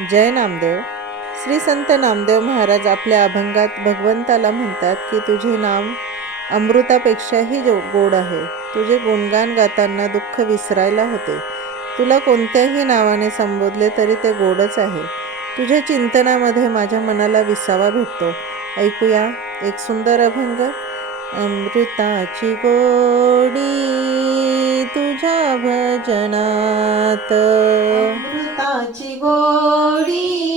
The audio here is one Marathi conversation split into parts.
जय नामदेव. श्री संत नामदेव महाराज आपल्या अभंगात भगवंताला म्हणतात की तुझे नाम अमृतापेक्षाही जो गोड आहे तुझे गुणगान गाताना दुःख विसरायला होते. तुला कोणत्याही नावाने संबोधले तरी ते गोडच आहे. तुझ्या चिंतनामध्ये माझ्या मनाला विसावा भेटतो. ऐकूया एक सुंदर अभंग. अमृताची गोडी तुझ्या भजनात নাচিবড়ি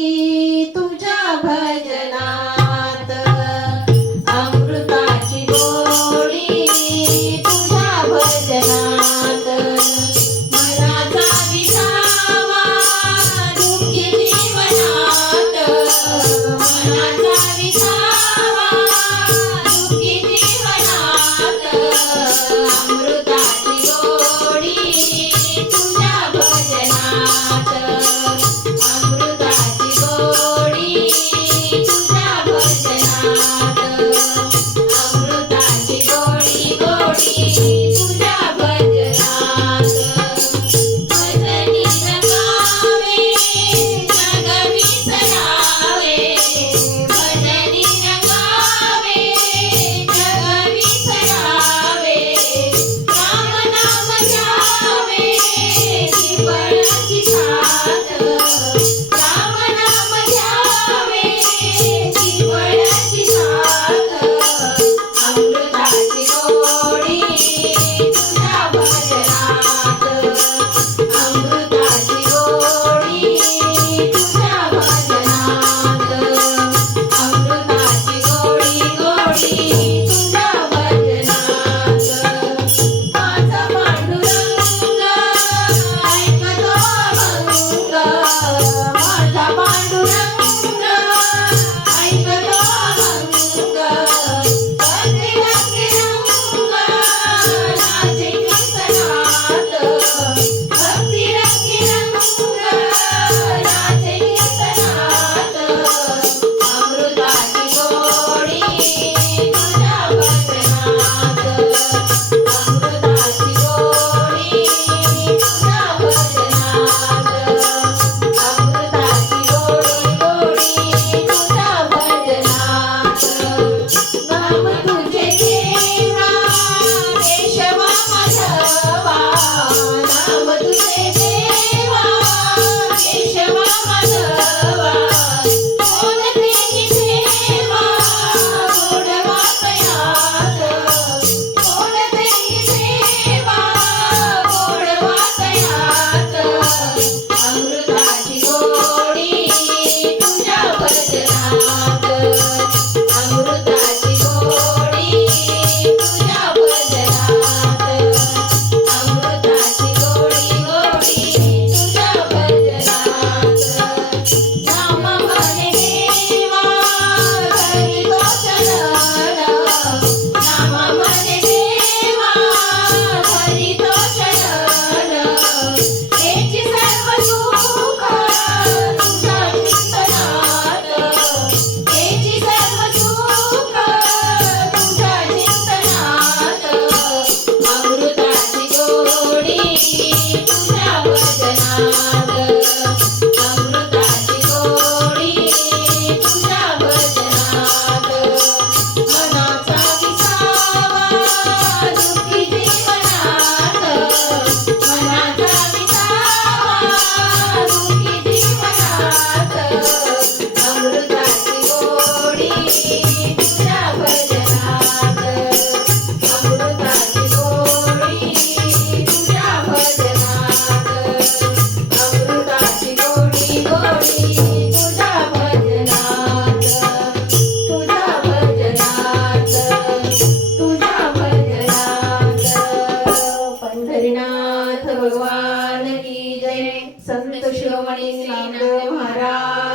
भोलेनाथ भगवान की जय। संत शिरोमणी श्रीनाथ महाराज।